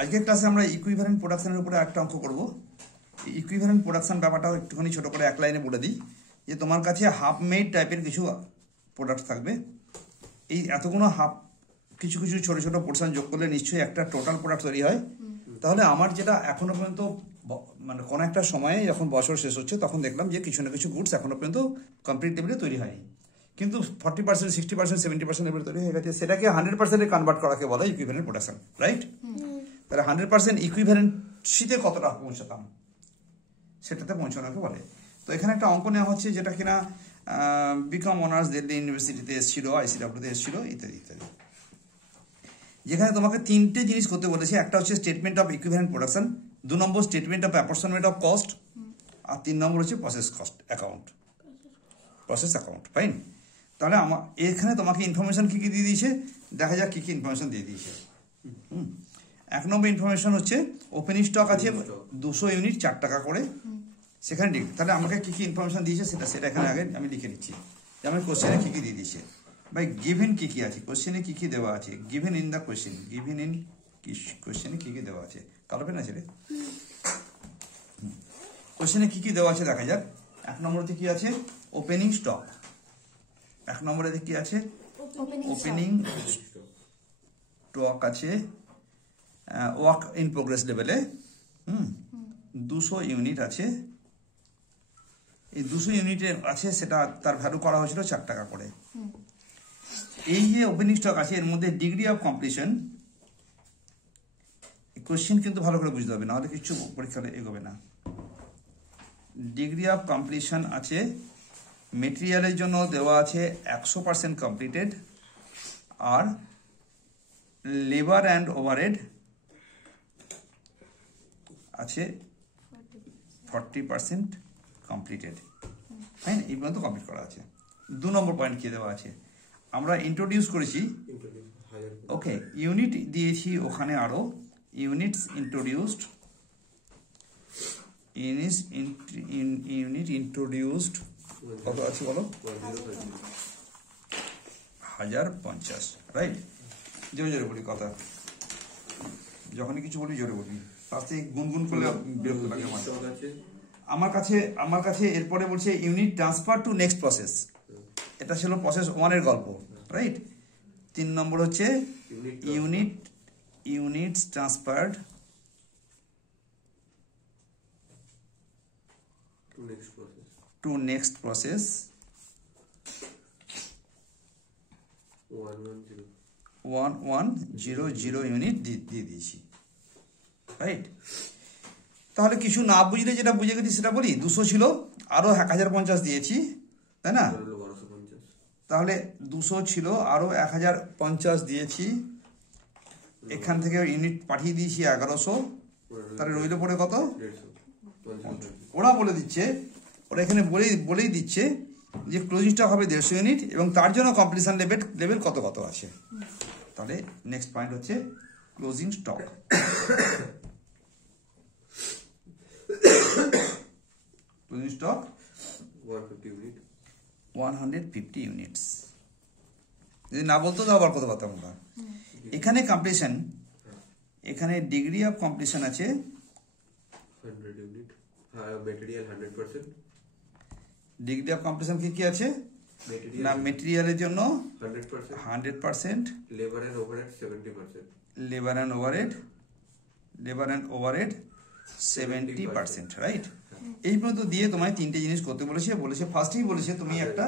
আজকের ক্লাসে আমরা ইকুইভ্যালেন্ট প্রোডাকশনের উপরে একটা অঙ্ক করব। ইকুইভ্যালেন্ট প্রোডাকশন ব্যাপারটা একটুখানি ছোট করে এক লাইনে বলে দিই যে তোমার কাছে হাফ মেড টাইপের কিছু প্রোডাক্ট থাকবে। এই এতগুলো কিছু কিছু ছোট ছোট পোর্শন যোগ করলে নিশ্চয়ই একটা টোটাল প্রোডাক্ট তৈরি হয়। তাহলে আমার যেটা এখনো পর্যন্ত মানে কোনো একটা সময়ে যখন বছর শেষ হচ্ছে তখন দেখলাম যে কিছু না কিছু গুডস এখনো পর্যন্ত কমপ্লিট লেভেলে তৈরি হয়নি, কিন্তু 40%, 60%, 70% লেভেলে তৈরি হয়ে গেছে। সেটাকে 100%-এ কনভার্ট করাকে বলে ইকুইভ্যালেন্ট প্রোডাকশন, রাইট? তাহলে 100% ইকুইভ্যালেন্সিতে কতটা পৌঁছাতাম সেটাতে পৌঁছানোকে বলে। তো এখানে একটা অঙ্ক নেওয়া হচ্ছে যেটা কিনা বিকম অনার্স দিল্লি ইউনিভার্সিটিতে এসেছিল, আইসিডব্লিউতে এসেছিল, ইত্যাদি ইত্যাদি। যেখানে তোমাকে তিনটে জিনিস করতে বলেছে। একটা হচ্ছে স্টেটমেন্ট অফ ইকুইভ্যালেন্ট প্রোডাকশন, 2 নম্বর statement of approximate of cost, আর 3 নম্বর হচ্ছে process cost account, process account. Fine. তাহলে এখানে তোমাকে ইনফরমেশন কি কি দিয়ে দিয়েছে, দেখা যাক কি কি ইনফরমেশন দিয়ে দিয়েছে। 1 নম্বর ইনফরমেশন হচ্ছে ওপেনিং স্টক আছে 200 ইউনিট 4 টাকা করে, সেখানে ডিগ্রি। তাহলে আমাকে কি কি ইনফরমেশন দিয়েছে সেটা এখানে আগে আমি লিখে নিচ্ছি। যেমন কোশ্চেনে কি কি দিয়ে দিয়েছে, ভাই গিভেন কি কি আছে, কোশ্চেনে কি কি দেওয়া আছে, given in the question, given in কোশ্চেনে কি কি দেওয়া আছে। কালো পেন আছে রে? কোশ্চেনে কি কি দেওয়া আছে দেখা যাক। 1 নম্বরে কি আছে, ওপেনিং স্টক। 1 নম্বরে কি আছে, ওপেনিং স্টক আছে ওয়ার্ক ইন প্রোগ্রেস লেভেলে 200 ইউনিট আছে। এই 200 ইউনিটে আছে, সেটা তার ভ্যালু করা হয়েছিল 4 টাকা করে। এই যে ওপেনিং স্টক আছে এর মধ্যে ডিগ্রি অফ কমপ্লিশন, কোশ্চেন কিন্তু ভালো করে বুঝতে হবে, নাহলে কিছু পরীক্ষাতে এগোবে না। ডিগ্রি অফ কমপ্লিশন আছে, মেটেরিয়ালের জন্য দেওয়া আছে 100% কমপ্লিটেড, আর লেবার অ্যান্ড ওভারহেড আছে 40% কমপ্লিটেড। ফাইন, এই পর্যন্ত কমপ্লিট করা আছে। 2 নম্বর পয়েন্ট কি দেওয়া আছে, আমরা ইন্ট্রোডিউস করেছি, ওকে, ইউনিট দিয়েছি ওখানে আরো, ইউনিটস ইন্ট্রোডিউসড, ইউনিট ইন্ট্রোডিউসড কত আছে বলো, 1050, রাইট? জোরে জোরে বলি কথা, যখনই কিছু বলি জোরে বলি, তার থেকে গুনগুন করলে বিরক্ত লাগে আমার কাছে। এরপরে বলছে unit transfer to next process, এটা ছিল প্রসেস 1 এর গল্প, রাইট? 3 নম্বর হচ্ছে units transferred to next process 1100 unit দিয়ে দিয়েছি, রাইট? তাহলে কিছু না বুঝলে যেটা বুঝে গেছি সেটা বলি। 200 ছিল, আরো 1050 দিয়েছি, তাই না? তাহলে 200 ছিল, আরো 1050 দিয়েছি, এখান থেকে ইউনিট পাঠিয়ে দিয়েছি 1100, তাহলে রইল পড়ে কত? ওরা বলে দিচ্ছে, ওরা এখানে বলেই দিচ্ছে যে ক্লোজিং স্টক হবে 150 ইউনিট এবং তার জন্য কমপ্লিশন লেভেল কত কত আছে। তাহলে নেক্সট পয়েন্ট হচ্ছে closing stock. Closing stock 150 units. যদি না বলতো তো আবার কত পারতাম আমরা। এখানে কমপ্লিশন, এখানে ডিগ্রি অফ কমপ্লিশন আছে 100 unit, material 100%। Degree of completion কি কি আছে না, মেটেরিয়ালের জন্য 100%, labour and overhead 70%, labour and overhead 70%, right? এই পর্যন্ত দিয়ে তোমায় 3টে জিনিস করতে বলেছে। ফার্স্টেই বলেছে তুমি একটা,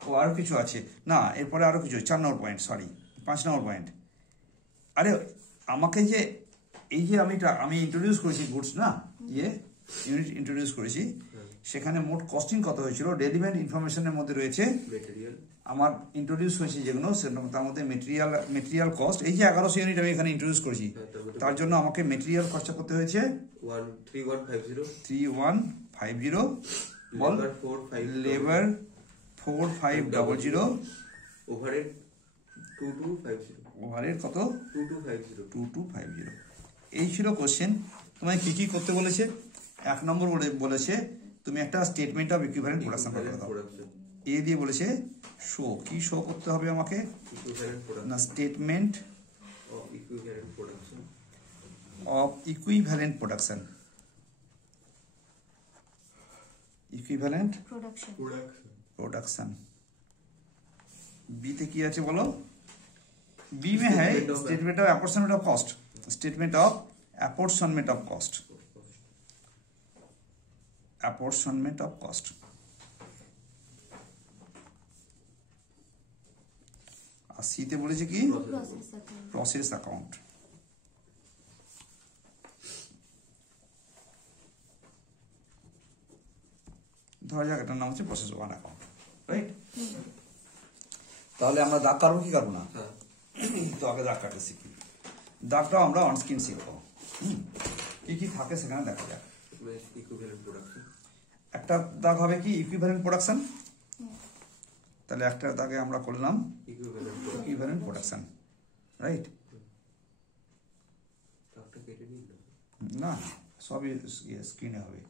ও আরো কিছু আছে না, এরপরে আরো কিছু, 4 নম্বর পয়েন্ট, সরি 5 নম্বর পয়েন্ট। আরে আমাকে যে এই যে আমি ইন্ট্রোডিউস করেছি গুডস না, ইউনিট ইন্ট্রোডিউস করেছি, সেখানে মোট কস্টিং কত হয়েছিল, রেলিভেন্ট ইনফরমেশনের মধ্যে রয়েছে আমার ইন্ট্রোডিউস হয়েছে যেগুলো, তার মধ্যে মেটেরিয়াল কস্ট, এই যে 1100 ইউনিট আমি এখানে ইন্ট্রোডিউস করেছি, তার জন্য আমাকে মেটেরিয়াল খরচা করতে হয়েছে 3150, বল, লেবার 4500, ওভারহেড 2250, ওভারহেড কত 2250। এই ছিল কোশ্চেন। তোমায় কি কি করতে বলেছে? 1 নম্বর বলেছে তুমি একটা স্টেটমেন্ট অফ ইকুইভ্যালেন্ট প্রোডাকশন করে দাও। এ দিয়ে বলেছে শো, কি শো করতে হবে আমাকে না, statement of equivalent production. Equivalent production. बी ते की আছে বলো? बी में है statement of apportionment of cost. Statement of apportionment of cost. Apportionment of cost. আর সিতে বলেছে কি? Process account. ধরা যাক এটার নাম হচ্ছে প্রসেস ওয়ান অ্যাকাউন্ট, রাইট? তাহলে আমরা দাগ কাটবো কি কাটবো না? তো আগে দাগ কাটতে শিখি। দাগটাও আমরা অন স্ক্রিন শিখবো। কি কি থাকে সেখানে দেখা যাক। একটা দাগ হবে কি ইকুইভ্যালেন্ট প্রোডাকশন। তাহলে একটা দাগে আমরা করলাম ইকুইভ্যালেন্ট প্রোডাকশন, রাইট? না, সবই স্ক্রিনে হবে,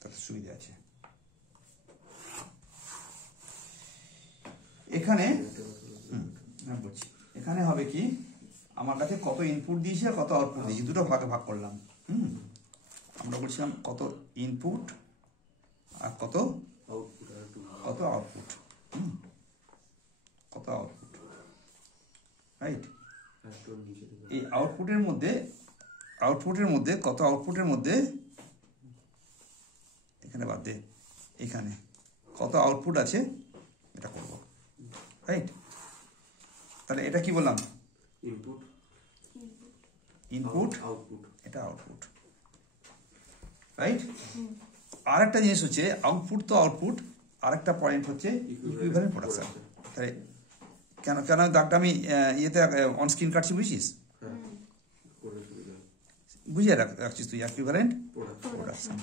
তাতে সুবিধা আছে। এখানে বলছি এখানে হবে কি আমার কাছে কত ইনপুট দিয়েছে আর কত আউটপুট দিয়েছে, দুটো ভাগে ভাগ করলাম। আমরা বলছিলাম কত ইনপুট আর কত আউটপুট, কত আউটপুট, রাইট? এই আউটপুটের মধ্যে কত আউটপুটের মধ্যে এখানে বাদ দে, এখানে কত আউটপুট আছে এটা করব, রাইট? তাহলে এটা কি বললাম? ইনপুট এটা আউটপুট, রাইট? আর একটা জিনিস হচ্ছে আউটপুট তো আউটপুট, আর একটা পয়েন্ট হচ্ছে ইকুইভ্যালেন্ট প্রোডাকশন। তাহলে কেন দাগটা আমি ইয়েতে অন স্ক্রিন কাটছি বুঝছিস? বুঝিয়ে রাখছিস তুই ইকুইভ্যালেন্ট প্রোডাকশন।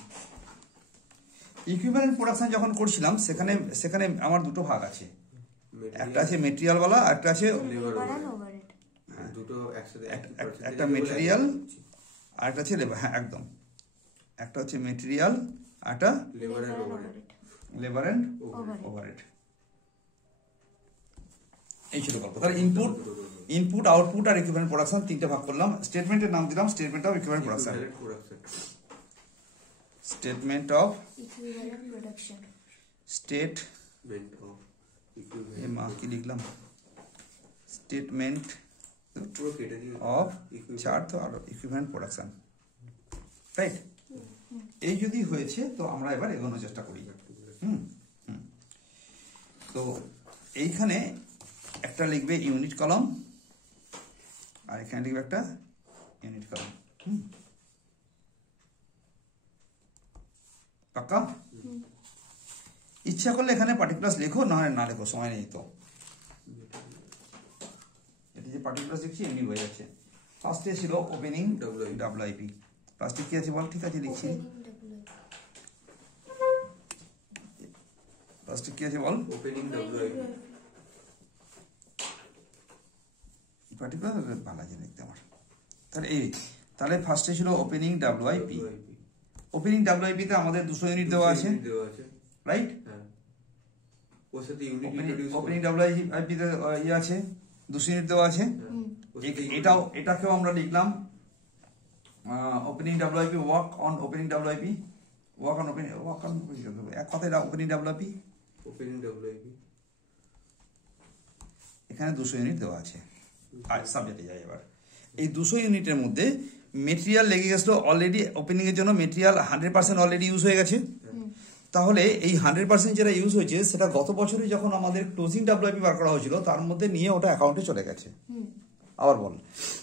ইকুইভ্যালেন্ট প্রোডাকশন যখন করছিলাম সেখানে আমার দুটো ভাগ আছে, একটা আছে মেটেরিয়াল ওয়ালা, একটা আছে একটা মেটেরিয়াল আর একটা আছে লেবার। হ্যাঁ একদম, একটা হচ্ছে মেটেরিয়াল আর একটা লেবার এন্ড ওভারহেড। এই ছিল গল্প। তাহলে ইনপুট আউটপুট আর ইকুইভ্যালেন্ট প্রোডাকশন তিনটে ভাগ করলাম। স্টেটমেন্টের নাম দিলাম statement of equivalent production. Statement of কি লিখলাম? স্টেটমেন্ট অফ চার্ট আর ইকুইভ্যালেন্ট প্রোডাকশন, রাইট? এই যদি হয়েছে তো আমরা এবার এগোনোর চেষ্টা করি। তো এইখানে একটা লিখবে ইউনিট কলম আর এখানে লিখবে একটা ইউনিট কলম। পাক্কা? ইচ্ছা করলে এখানে পার্টিকুলার্স লেখো, না হয় না লেখো, সময় নেই তো। এটা যে পার্টিকুলার্স লিখছি এমনি হয়ে যাচ্ছে। ফার্স্টে ছিল ওপেনিং ডাব্লিউআইপি। ফার্স্টে কি আছে বল? ঠিক আছে লিখছি। ফার্স্টে কি আছে বল? ওপেনিং ডাব্লিউআইপি। পার্টিকুলার ভালো আছে লিখতে আমার। তাহলে ফার্স্টে ছিল ওপেনিং ডাব্লিউআইপি। ওপেনিং ডাব্লিউআইপি তে আমাদের 200 ইউনিট দেওয়া আছে, রাইট? ওপেনিং ডাব্লিউআইপি তে ইয়ে আছে 200 ইউনিট দেওয়া আছে। এটাকেও আমরা লিখলাম ওপেনিং ডাব্লিউআইপি ওয়ার্ক অন ওপেনিং ডাব্লিউআইপি, এক কথায় ওপেনিং ডাব্লিউআইপি। এখানে 200 ইউনিট দেওয়া আছে। সাবজেক্টে যাই এবার। এই 200 ইউনিটের মধ্যে মেটেরিয়াল লেগে গেছিল অলরেডি। ওপেনিং এর জন্য মেটেরিয়াল 100% অলরেডি ইউজ হয়ে গেছে। তাহলে এই 100% যেটা ইউজ হয়েছে সেটা গত বছরে যখন আমাদের ক্লোজিং ডাব্লিউআইপি বার করা হয়েছিল তার মধ্যে নিয়ে ওটা অ্যাকাউন্টে চলে গেছে। আবার বল,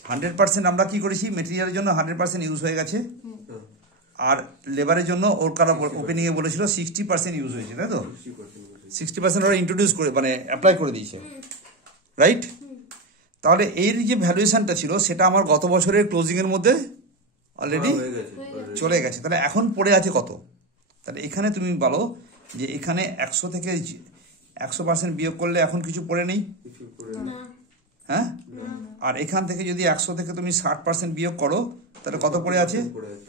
100% আমরা কি করেছি? মেটেরিয়ালের জন্য 100% ইউজ হয়ে গেছে, আর লেবারের জন্য ওর কারা ওপেনিং এ বলেছিল 60% ইউজ হয়েছে, তাই তো? 60% ওরা ইন্ট্রোডিউস করে মানে অ্যাপ্লাই করে দিয়েছে, রাইট? তাহলে এর যে ভ্যালুয়েশনটা ছিল সেটা আমার গত বছরের ক্লোজিং এর মধ্যে অলরেডি চলে গেছে। তাহলে এখন পড়ে আছে কত? তাহলে এখানে তুমি বলো যে এখানে 100 থেকে 100% বিয়োগ করলে এখন কিছু পড়ে নেই, হ্যাঁ? আর এখান থেকে যদি 100 থেকে তুমি 60% বিয়োগ করো তাহলে কত পড়ে আছে?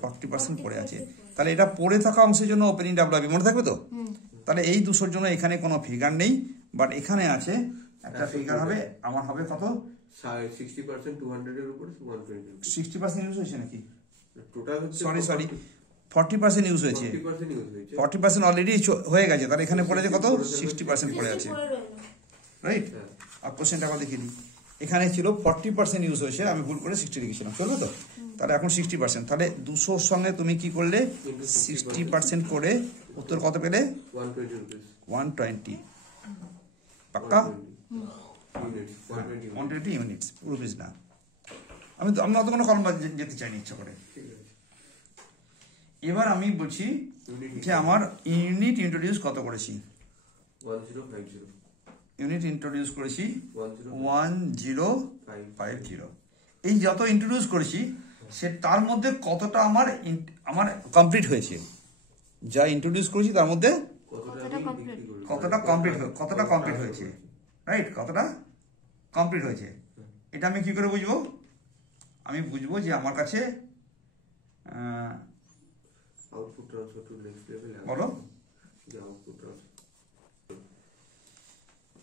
40% পড়ে আছে। তাহলে এটা পড়ে থাকা অংশের জন্য ওপেনিং ডাব্লিউআইপি মনে থাকবে তো? তাহলে এই 200 জন্য এখানে কোনো ফিগার নেই, বাট এখানে আছে একটা ফিগার হবে। আমার হবে কত? 60% 200 এর উপরে 120 60% ইউজ হয়েছে নাকি? টোটাল হচ্ছে সরি 40% ইউজ হয়েছে। 40% ইউজ হয়েছে। 40% অলরেডি হয়ে গেছে, তার এখানে পড়েছে কত? 60% পড়ে আছে, রাইট? আর কোশ্চেনটা আবার দেখিয়ে দিই। এখানে ছিল 40% ইউজ হয়েছে, আমি ভুল করে 60 লিখেছিলাম, চলবে তো? তাহলে এখন 60%, তাহলে 200 এর সঙ্গে তুমি কি করলে 60% করে উত্তর কত পেলে? 120 রুপিস। 120 পাক্কা? 120 120 ইউনিটস, রুপিস না। আমি অত কোনো কলম যেতে চাইনি ইচ্ছা করে। ঠিক আছে। এবার আমি বলছি যে আমার ইউনিট ইন্ট্রোডিউস কত করেছি? 1050 ইউনিট ইন্ট্রোডিউস করেছি 1050 1050। এই যত ইন্ট্রোডিউস করেছি সে তার মধ্যে কতটা আমার কমপ্লিট হয়েছে? যা ইন্ট্রোডিউস করেছি তার মধ্যে কতটা কমপ্লিট হয়েছে, রাইট? কতটা কমপ্লিট হয়েছে, এটা আমি কি করে বুঝবো? আমি বুঝবো যে আমার কাছে output transfer to next level. বলো। আউটপুট ট্রান্সফার,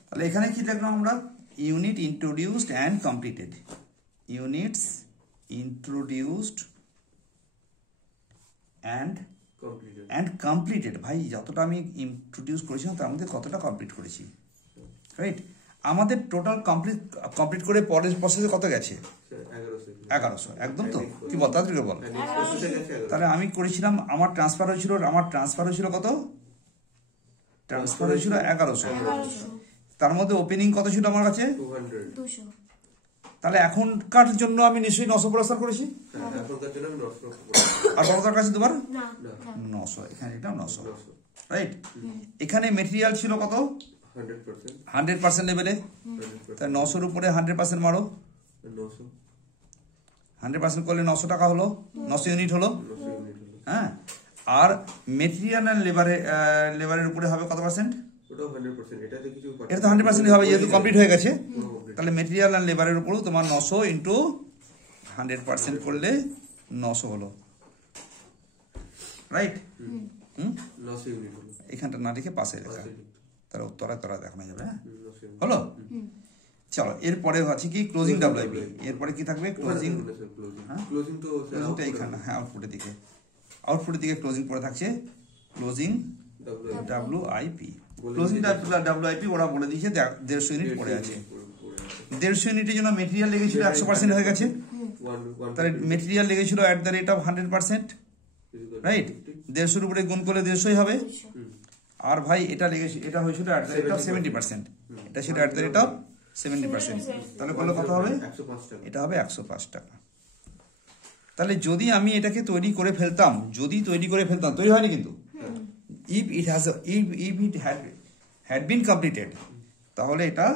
তাহলে এখানে কি লিখলাম আমরা? Unit introduced and completed. Units introduced and completed. ভাই যতটা আমি ইন্ট্রোডিউস করেছিলাম তার মধ্যে কতটা কমপ্লিট করেছি, রাইট? আমাদের টোটাল কমপ্লিট করে পরের প্রসেসে কত গেছে? 1100। একদম তো? কি বল, তাড়াতাড়ি করে বল। তাহলে আমি করেছিলাম, আমার ট্রান্সফার হয়েছিল কত? ট্রান্সফার হয়েছিল 1100। তার মধ্যে ওপেনিং কত ছিল আমার কাছে? 200। তাহলে এখনকার জন্য আমি নিশ্চয়ই 900 প্রস্তাব করেছি। এখনকার জন্য আমি 900 আর কতটার কাছে দুবার? না 900। এখানে এটা 900, রাইট? এখানে মেটেরিয়াল ছিল কত? 100% লেভেলে। তাই 900 উপরে 100% মারো। 100% করলে 900 টাকা হলো, 900 ইউনিট হলো, হ্যাঁ। আর মেটেরিয়াল আর লেবারের উপরে হবে কত পার্সেন্ট? এটা তো 100% হবে, যেহেতু কমপ্লিট হয়ে গেছে। তাহলে মেটেরিয়াল আর লেবারের উপরেও তোমার 900 ইন্টু 100% করলে 900 হলো, রাইট? এখানটা না লিখে পাশে লেখা, তাহলে তোরা দেখানো যাবে, হ্যাঁ। হলো? চলো, এরপরে আছে কি? ক্লোজিং ডাব্লিউআইপি। এরপরে কি থাকবে? ক্লোজিং। ক্লোজিংটা এখানে, হ্যাঁ, আউটপুটের দিকে ক্লোজিং পড়ে থাকছে। ক্লোজিং ডাব্লিউআইপি। ক্লোজিং ডাব্লিউআইপি ওরা বলে দিয়েছে 150 ইউনিট পড়ে আছে। 150 ইউনিটের জন্য মেটেরিয়াল লেগেছিল 100% হয়ে গেছে। তাহলে মেটেরিয়াল লেগেছিল @100%, রাইট? 150 উপরে গুণ করলে 150ই হবে। আর ভাই এটা হয়েছিল @70%, এটা ছিল @70%। তাহলে করলে কত হবে? এটা হবে 105 টাকা। তাহলে যদি আমি এটাকে তৈরি করে ফেলতাম, তৈরি হয়নি কিন্তু, if it had been completed, তাহলে এটা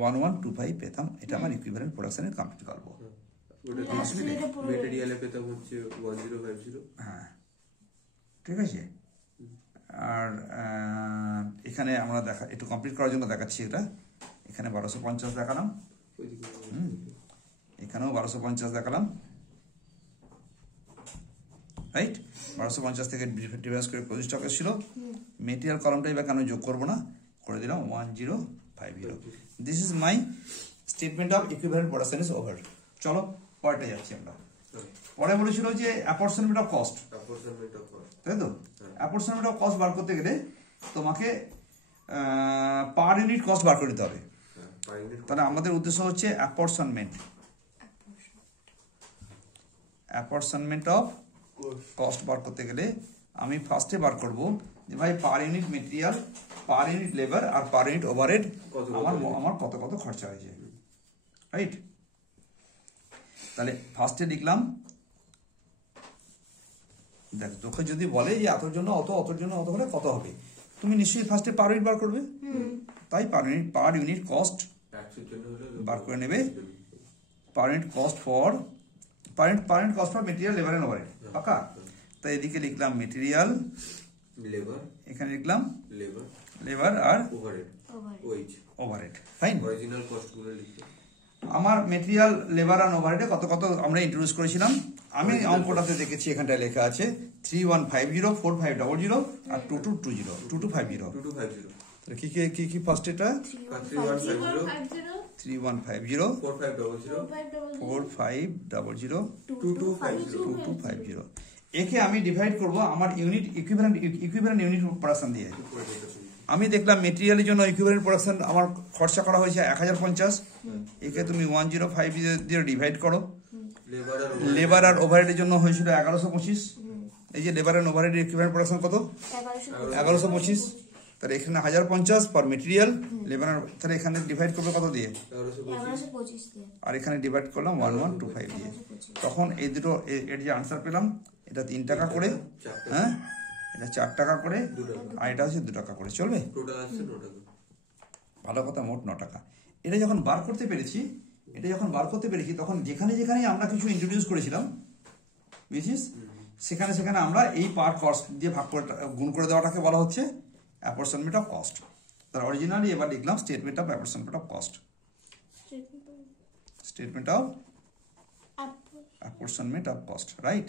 1125 পেতাম। এটা আমার ইকুইভ্যালেন্ট প্রোডাকশনের কমপ্লিট করব। মেটেরিয়ালে পেতাম হচ্ছে 1050। হ্যাঁ, ঠিক আছে। আর এখানে আমরা একটু কমপ্লিট করার জন্য দেখাচ্ছি। এটা এখানে 1250 দেখালাম, এখানেও 1250 দেখালাম, রাইট? 1250 থেকে ডিভাইস করে ক্লোজিং স্টক এসেছিল। মেটেরিয়াল কলমটাই বা কেন যোগ করবো না, করে দিলাম 1050। This is my statement of equivalent production is over. চলো পরেরটা যাচ্ছি আমরা। পরে বলেছিল যে অ্যাপরচনমেন্ট অফ কস্ট, তাই তো? অ্যাপরচনমেন্ট অফ কস্ট বার করতে গেলে তোমাকে পার ইউনিট কস্ট বার করে নিতে হবে। তাহলে আমাদের উদ্দেশ্য হচ্ছে অ্যাপরচনমেন্ট অফ কস্ট বার করতে গেলে আমি ফার্স্টে বার করব যে ভাই per unit material, per unit labour আর পার ইউনিট ওভারহেড আমার কত খরচা হয়েছে, রাইট? তাহলে ফার্স্টে লিখলাম, দেখ তোকে যদি বলে যে এতর জন্য অতর জন্য অত হলে কত হবে, তুমি নিশ্চয়ই ফার্স্টে পার ইউনিট বার করবে। তাই পার ইউনিট কস্ট বার করে নেবে। Per unit cost for material, labour and overhead, পাকা? তাই এদিকে লিখলাম মেটেরিয়াল, লেবার, এখানে লিখলাম লেবার আর ওভারহেড। ফাইন। অরিজিনাল কস্টগুলো লিখতে আমার মেটেরিয়াল, লেবার আর ওভারহেডে কত আমরা ইন্ট্রোডিউস করেছিলাম। আমি অঙ্কটাতে দেখেছি এখানটায় লেখা আছে 3150, 4500 আর 2220, 2250। কি ফার্স্ট? এটা 3150, 3150 4500 4500 একে আমি ডিভাইড করব আমার ইউনিট ইকুইভ্যালেন্ট ইউনিট প্রোডাকশন দিয়ে। আমি দেখলাম মেটেরিয়ালের জন্য ইকুইভ্যালেন্ট প্রোডাকশন আমার খরচা করা হয়েছে 1050, একে তুমি 105 দিয়ে ডিভাইড করো। লেবার আর ওভারহেডের জন্য হয়েছিল 1125। এই যে labour and overhead equivalent production কত? 1125। তাহলে এখানে 1050 পার মেটেরিয়াল, লেবার তাহলে এখানে ডিভাইড করবে কত দিয়ে? 1125 দিয়ে। আর এখানে ডিভাইড করলাম 1125 দিয়ে। তখন এই দুটো এর যে আনসার পেলাম, এটা 3 টাকা করে, হ্যাঁ এটা 4 টাকা করে, আর এটা হচ্ছে 2 টাকা করে। চলবে? টোটাল আসছে 9 টাকা। ভালো কথা, মোট 9 টাকা। এটা যখন বার করতে পেরেছি, তখন যেখানে যেখানে আমরা কিছু ইন্ট্রোডিউস করেছিলাম বুঝছিস, সেখানে সেখানে আমরা এই পার কস্ট দিয়ে ভাগ করে গুণ করে দেওয়াটাকে বলা হচ্ছে অ্যাপরসনমেন্ট অফ কস্ট। তার অরিজিনালি এবার লিখলাম statement of apportionment of cost, statement of apportionment of cost, right?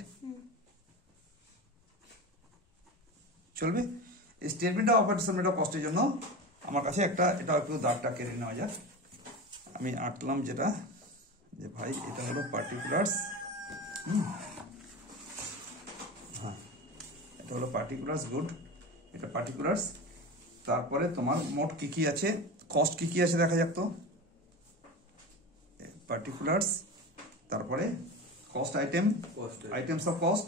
চলবে? এই স্টেটমেন্ট অফ অ্যাপরসনমেন্ট অফ কস্টের জন্য আমার কাছে একটা, এটা একটু দাগটা কেটে নেওয়া যাক। আমি আঁকলাম যেটা, যে ভাই এটা হলো পার্টিকুলার্স, হ্যাঁ এটা হলো পার্টিকুলার্স, গুড, এটা পার্টিকুলার্স। তারপরে তোমার মোট কি কি আছে, কস্ট কি কি আছে দেখা যাক তো। পার্টিকুলার্স, তারপরে cost item, items of cost,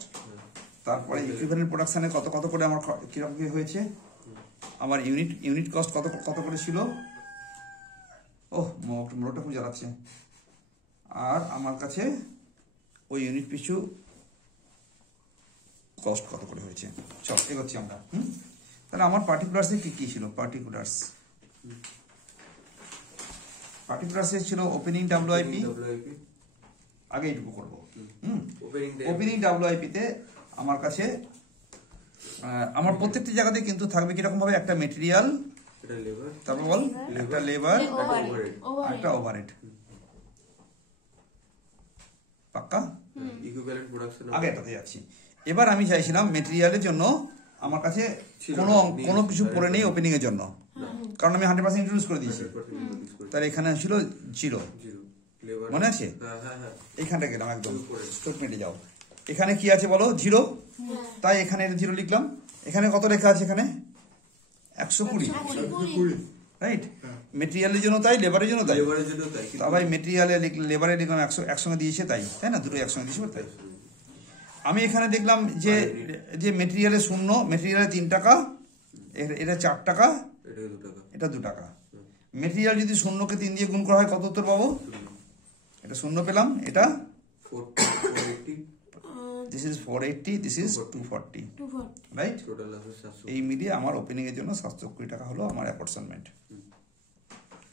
তারপরে ইকুইভ্যালেন্ট প্রোডাকশনে কত কত করে আমার কিরকম কি হয়েছে, আমার ইউনিট কস্ট কত কত করে ছিল, ওহ মোটা খুব জ্বালাচ্ছে, আর আমার কাছে ওই ইউনিট পিছু কস্ট কত করে হয়েছে। চল এগোচ্ছি আমরা। তাহলে আমার পার্টিকুলার্সে কি কি ছিল? পার্টিকুলার্সে ছিল ওপেনিং ডাব্লিউআইপি, আগে এইটুকু করবো। ওপেনিং ডাব্লিউআইপি তে আমার কাছে আমার প্রত্যেকটি জায়গাতে কিন্তু থাকবে কিরকম ভাবে, একটা মেটেরিয়াল, তারপর বল একটা লেবার, একটা ওভারহেড, পাক্কা? আগে এটাতে যাচ্ছি। এবার আমি চাইছিলাম মেটেরিয়ালের জন্য আমার কাছে কোনো কিছু পড়ে নেই ওপেনিং এর জন্য, কারণ আমি 100% ইন্ট্রোডিউস করে দিয়েছি। তাহলে এখানে ছিল 0, মনে আছে? এইখানটা গেলাম একদম স্টেটমেন্টে যাও, এখানে কি আছে বলো? 0, তাই এখানে 0 লিখলাম। এখানে কত লেখা আছে? এখানে 120, রাইট? মেটেরিয়ালের জন্য তাই, লেবারের জন্য তাই, ভাই মেটেরিয়ালে লেবারে লিখলাম 100, একসঙ্গে দিয়েছে তাই না? দুটো একসঙ্গে দিয়েছে তাই। আমি এখানে দেখলাম যে মেটেরিয়ালে 0, মেটেরিয়ালে 3 টাকা, এটা 4 টাকা, এটা 2 টাকা। মেটেরিয়াল যদি 0কে 3 দিয়ে গুণ করা হয় কত উত্তর পাবো? এটা 0 পেলাম, এটা 480, this is 480, this is 240, right? এই মিলিয়ে আমার ওপেনিং এর জন্য 720 টাকা হলো আমার অ্যাপরসনমেন্ট।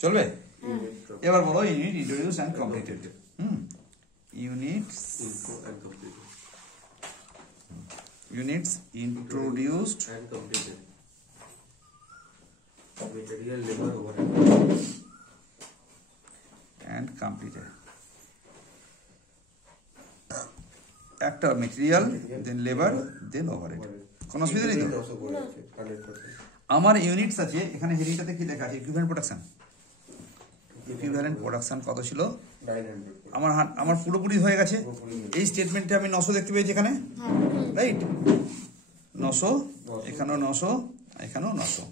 চলবে? এবার বলো unit introduce and completed. Units introduced and completed. Material, labor, overhead. and completed. একটা মেটেরিয়াল, দেন লেবার, দেন ওভারহেড। কোনো অসুবিধা নেই তো? আমার ইউনিটস আছে এখানে, হেডিংটাতে কি লেখা আছে? Equivalent production. ইকুইভ্যালেন্ট প্রোডাকশন কত ছিল? 900। আমার পুরোপুরি হয়ে গেছে। এই স্টেটমেন্টে আমি 900 দেখতে পেয়েছি এখানে, রাইট? 900, এখানেও 900, এখানেও 900,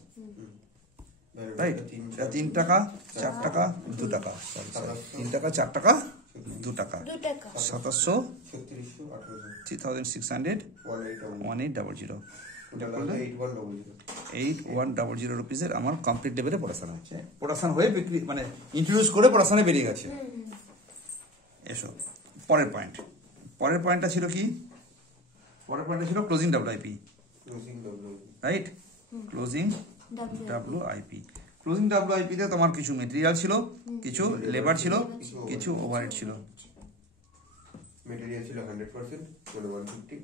রাইট? 3 টাকা, 4 টাকা, 2 টাকা, 3 টাকা, 4 টাকা, 2 টাকা, 2700, 3600, 1800, 8100 রুপিসের আমার কমপ্লিট লেভেলে প্রোডাকশন হচ্ছে। প্রোডাকশন হয়ে বিক্রি, মানে ইন্ট্রোডিউস করে প্রোডাকশনে বেরিয়ে গেছে। এসো পরের পয়েন্টটা ছিল কি? পরের পয়েন্টটা ছিল ক্লোজিং ডাব্লিউআইপি, রাইট? ক্লোজিং ডাব্লিউআইপি। ক্লোজিং ডাব্লিউআইপি তে তোমার কিছু মেটেরিয়াল ছিল, কিছু লেবার ছিল, কিছু ওভারহেড ছিল। মেটেরিয়াল ছিল 100%, মানে 150।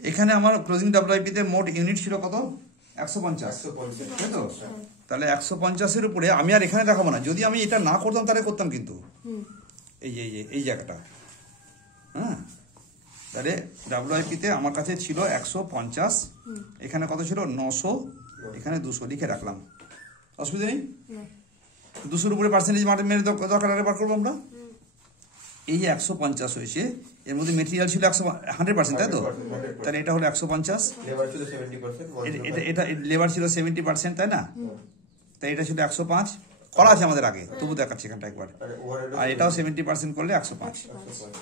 এখানে আমার ক্লোজিং ডাব্লিউআইপি তে মোট ইউনিট ছিল কত? 150, তাই তো? তাহলে 150-এর উপরে আমি আর এখানে দেখাবো না। যদি আমি এটা না করতাম তাহলে করতাম কিন্তু এই জায়গাটা, হ্যাঁ। তাহলে ডাব্লিউআইপি তে আমার কাছে ছিল 150, এখানে কত ছিল? 900, এখানে 200 লিখে রাখলাম, অসুবিধা নেই? না 200-র উপরে পার্সেন্টেজ মেরে দরকার আরে বার করবো আমরা। এই যে 150 হয়েছে, এর মধ্যে মেটেরিয়াল ছিল 100%, তাই তো? 100%, তাহলে এটা হলো 150, লেবার ছিল 70%, এটা লেবার ছিল 70%, তাই না? তাই এটা ছিল 105, করা আছে আমাদের আগে, তবু দেখাচ্ছি এখানটা একবার। আর ওভারহেড আর এটাও 70% করলে 105। 105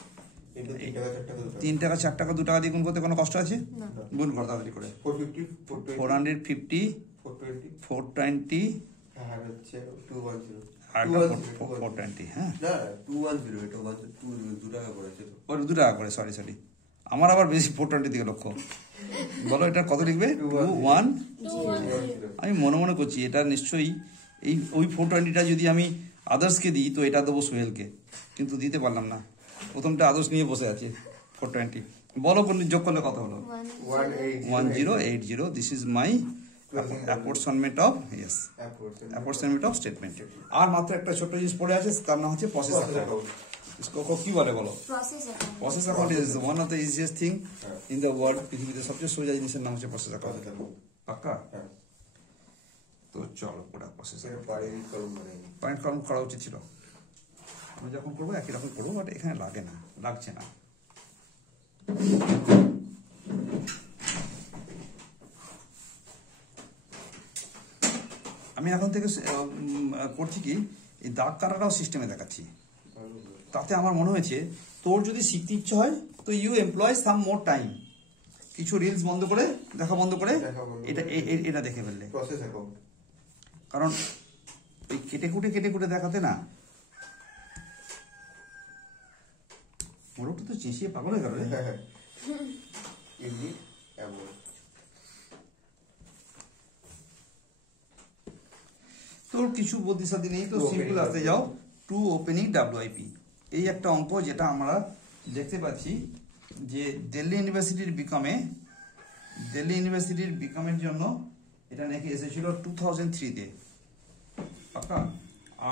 কিন্তু 3 টাকা 4 টাকা 3 টাকা 4 টাকা 2 টাকা দিয়ে গুণ করতে কোনো কষ্ট আছে? না গুণ কর তাড়াতাড়ি করে। 450 420 450 420 420 আর হচ্ছে 210 আর 420, হ্যাঁ না 210 এটা 2 টাকা করেছে তো ওর 2 টাকা করে, সরি আমার আবার বেশি 420 দিকে লক্ষ্য। বলো এটা কত লিখবে? 21। আমি মনে মনে করছি এটা নিশ্চয়ই এই ওই 420টা যদি আমি আদার্সকে দিই তো এটা দেবো সোহেলকে, কিন্তু দিতে পারলাম না। প্রথমটা আদার্স নিয়ে বসে আছে 420। বলো কোন যোগ করলে কত হলো? 1080। This is my apportionment of apportionment of statement. আর মাত্র একটা ছোট্ট জিনিস পড়ে আছে, তার নাম হচ্ছে প্রসেস অ্যাকাউন্ট। কি বলে বলো? Process account process account is one of the easiest thing in the world. পৃথিবীতে সবচেয়ে সোজা জিনিসের নাম হচ্ছে প্রসেস অ্যাকাউন্ট। পাক্কা? তো চলো পুরো প্রসেস পয়েন্ট কলম করা উচিত ছিল। আমি যখন করবো একই রকম করবো, বাট এখানে লাগে না, লাগছে না। আমি এখন থেকে করছি কি, এই দাগ কাটাটাও সিস্টেমে দেখাচ্ছি। তাতে আমার মনে হয়েছে তোর যদি শিখতে ইচ্ছে হয় তো you employ some more time. কিছু রিলস বন্ধ করে দেখা বন্ধ করে এটা দেখে ফেললে, প্রসেস অ্যাকাউন্ট। কারণ ওই কেটে কুটে দেখাতে না মোরটা তো চেঁচিয়ে পাগল হয়ে গেল। ইউনিট এমন তোর কিছু বুদ্ধিসাদি নেই তো, সিম্পল আসতে যাও টু ওপেনিং WIP। এই একটা অঙ্ক যেটা আমরা দেখতে পাচ্ছি যে দিল্লি ইউনিভার্সিটির বিকমের জন্য এটা নাকি এসেছিল 2003-তে, পাক্কা?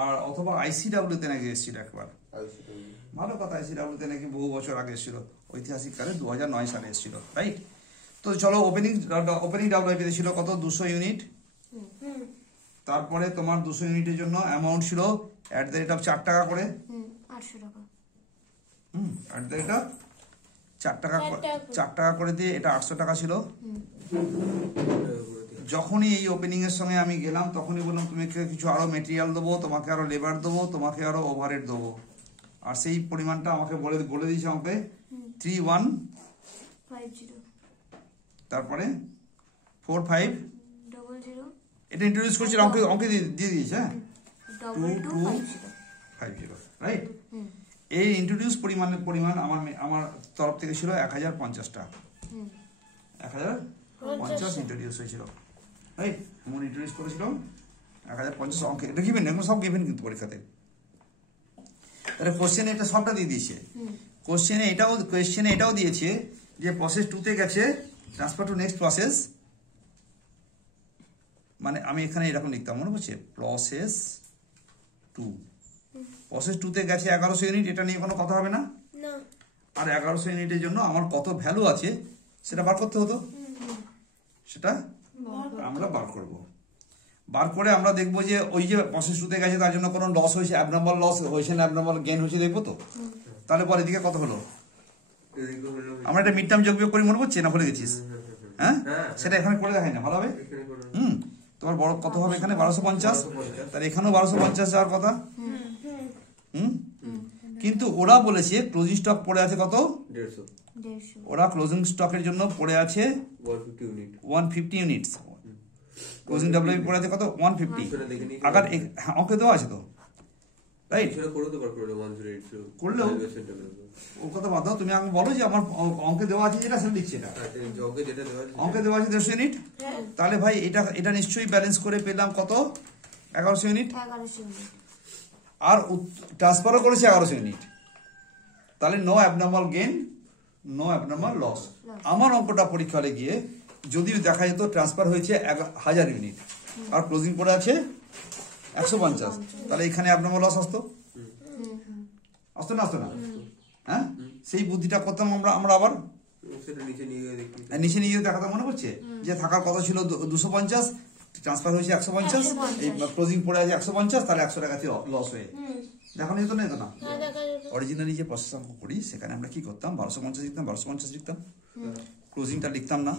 আর অথবা ICW-তে নাকি এসেছিল একবার। ভালো কথা, ICW-তে নাকি বহু বছর আগে এসেছিল, ঐতিহাসিক কালে 2009 সালে এসেছিল, রাইট? তো চলো ওপেনিং WIP-তে ছিল কত? 200 ইউনিট। তারপরে তোমার 200 ইউনিটের জন্য অ্যামাউন্ট ছিল @ 4 টাকা করে। 800 টাকা। @4 টাকা করে দিয়ে এটা 800 টাকা ছিল। যখনই এই ওপেনিং এর সঙ্গে আমি গেলাম তখনই বললাম তোমাকে কিছু আরো মেটেরিয়াল দেবো, তোমাকে আরো লেবার দেবো, তোমাকে আরো ওভারহেড দেবো। আর সেই পরিমাণটা আমাকে বলে দিয়েছে আমাকে 3150। তারপরে 4500। 00 এটা ইন্ট্রোডিউস করছি, অঙ্কে দিয়ে দিয়েছে, হ্যাঁ 2250, রাইট? এই ইন্ট্রোডিউস পরিমাণ আমার তরফ থেকে ছিল 1050 টাকা। 1050 ইন্ট্রোডিউস হয়েছিল, রাইট? এমন ইন্ট্রোডিউস করেছিলাম 1050 অঙ্কে। এটা গিভেন, এগুলো সব গিভেন কিন্তু পরীক্ষাতে। তাহলে কোশ্চেনে এটা সবটা দিয়ে দিয়েছে। কোশ্চেনে এটাও দিয়েছে যে প্রসেস 2-তে গেছে, ট্রান্সফার টু নেক্সট প্রসেস। মানে আমি এখানে এরকম লিখতাম, মনে পড়ছে? প্রসেস 2-তে গেছে 1100 ইউনিট, এটা নিয়ে কোনো কথা হবে না। আর 1100 ইউনিটের জন্য আমার কত ভ্যালু আছে সেটা বার করতে হতো, সেটা আমরা বার করব। বার করে আমরা দেখবো যে ওই যে প্রসেস 2-তে গেছে তার জন্য কোনো লস হয়েছে, অ্যাবনর্মাল লস হয়েছে না অ্যাবনর্মাল গেইন হয়েছে দেখবো তো। তাহলে পরে এদিকে কত হলো? আমরা একটা মিড টার্ম যোগ বিয়োগ করি, মনে পড়ছে না? ভুলে গেছিস? হ্যাঁ, সেটা এখানে করে দেখাই না, ভালো হবে। তোমার বড় কত হবে এখানে? 1250। তাহলে এখানেও 1250 যাওয়ার কথা। কিন্তু ওরা বলেছে ক্লোজিং স্টক পড়ে আছে কত? 150। ওরা ক্লোজিং স্টকের জন্য পড়ে আছে 150 ইউনিটস। ক্লোজিং WIP পড়ে আছে কত? 150। আবার অঙ্কে দেওয়া আছে তো, রাইট? করলেও ও কথা বাদ দাও, তুমি আমাকে বলো যে আমার অঙ্কে দেওয়া আছে যেটা সেটা লিখছি। এটা অঙ্কে দেওয়া আছে 150 ইউনিট। তাহলে ভাই এটা নিশ্চয়ই ব্যালেন্স করে পেলাম কত? 1100 ইউনিট। আর ট্রান্সফারও করেছে 1100 ইউনিট। তাহলে no abnormal gain, no abnormal loss. আমার অঙ্কটা পরীক্ষা হলে গিয়ে যদি দেখা যেত ট্রান্সফার হয়েছে 1000 ইউনিট আর ক্লোজিং পড়ে আছে 150, তাহলে এখানে অ্যাবনর্মাল লস আসতো না? হ্যাঁ, সেই বুদ্ধিটা করতাম আমরা আবার নিচে নিয়ে দেখাতাম, মনে পড়ছে? যে থাকার কথা ছিল 250, ট্রান্সফার হয়েছে 150, এই ক্লোজিং পড়ে আছে 150, তাহলে 100 টাকা লস হয়ে দেখানো যেত না, না অরিজিনালি যে প্রসেস অঙ্ক করি সেখানে আমরা কি করতাম, 1250 লিখতাম, 1250 লিখতাম, ক্লোজিংটা লিখতাম না,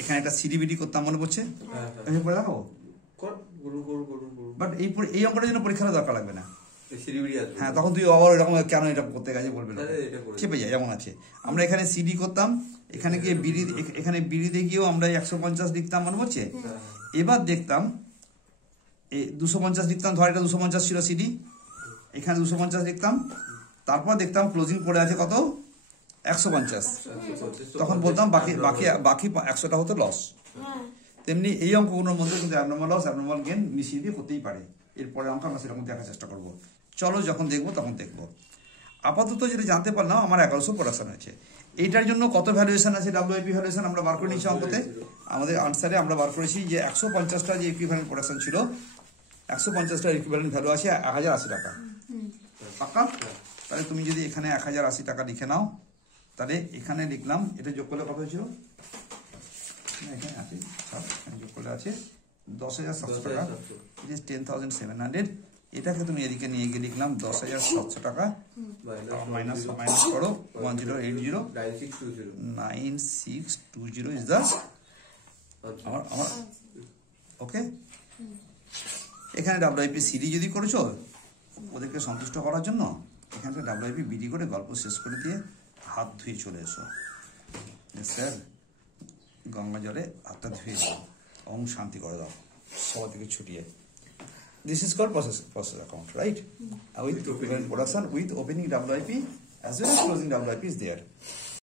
এখানে একটা সিডিবিডি করতাম, মনে পড়ছে? আমি পড়ে দেখাবো, বাট এই অঙ্কটার জন্য পরীক্ষার দরকার লাগবে না। হ্যাঁ, তখন তুই আবার এরকম কেন এটা করতে গেছে বলবে না, চেপে যায়, যেমন আছে। আমরা এখানে সিডি করতাম, এখানে গিয়ে বিড়ি, এখানে বিড়িতে গিয়েও আমরা 150 লিখতাম, মনে পড়ছে? এবার দেখতাম এই 250 লিখতাম, ধর এটা 250 ছিল সিডি, এখানে 250 লিখতাম, তারপর দেখতাম ক্লোজিং পড়ে আছে কত, 150, তখন বলতাম বাকি বাকি বাকি 100টা হতো লস। তেমনি এই অঙ্কগুলোর মধ্যে কিন্তু অ্যাবনর্মাল লস, অ্যাবনর্মাল গেইন মিশিয়ে দিয়ে করতেই পারে। এরপরে অঙ্ক আমরা সেরকম দেখার চেষ্টা করবো, চলো যখন দেখবো তখন দেখবো। আপাতত যেটা জানতে পারলাম, আমার 1100 প্রোডাকশন হয়েছে। এইটার জন্য কত ভ্যালুয়েশন আছে, ডাব্লিউআইপি ভ্যালুয়েশন আমরা বার করে নিয়েছি অঙ্কতে। আমাদের আনসারে আমরা বার করেছি যে 150টা যে ইকুইভ্যালেন্ট প্রোডাকশন ছিল, 150টার ইকুইভ্যালেন্ট ভ্যালু আছে 1080 টাকা। পাক্কা? তাহলে তুমি যদি এখানে 1080 টাকা লিখে নাও, তাহলে এখানে লিখলাম, এটা যোগ করলে কত হয়েছিল, এখানে আছে যোগ করলে আছে 10,700 টাকা, 10,700। এটাকে তুমি এদিকে নিয়ে গিয়ে লিখলাম 10,700 টাকা, মাইনাস করো 10809620 ইজ দ্য আমার ওকে। এখানে ডাব্লিউআইপি সিডি যদি করেছো ওদেরকে সন্তুষ্ট করার জন্য, এখানে ডাব্লিউআইপি বিডি করে গল্প শেষ করে দিয়ে হাত ধুয়ে চলে এসো। স্যার গঙ্গা জলে হাতটা ধুয়ে দাও, ওম শান্তি করে দাও সবার থেকে ছুটিয়ে। This is called process account, right? With equivalent production, with opening WIP as well as closing WIP is there.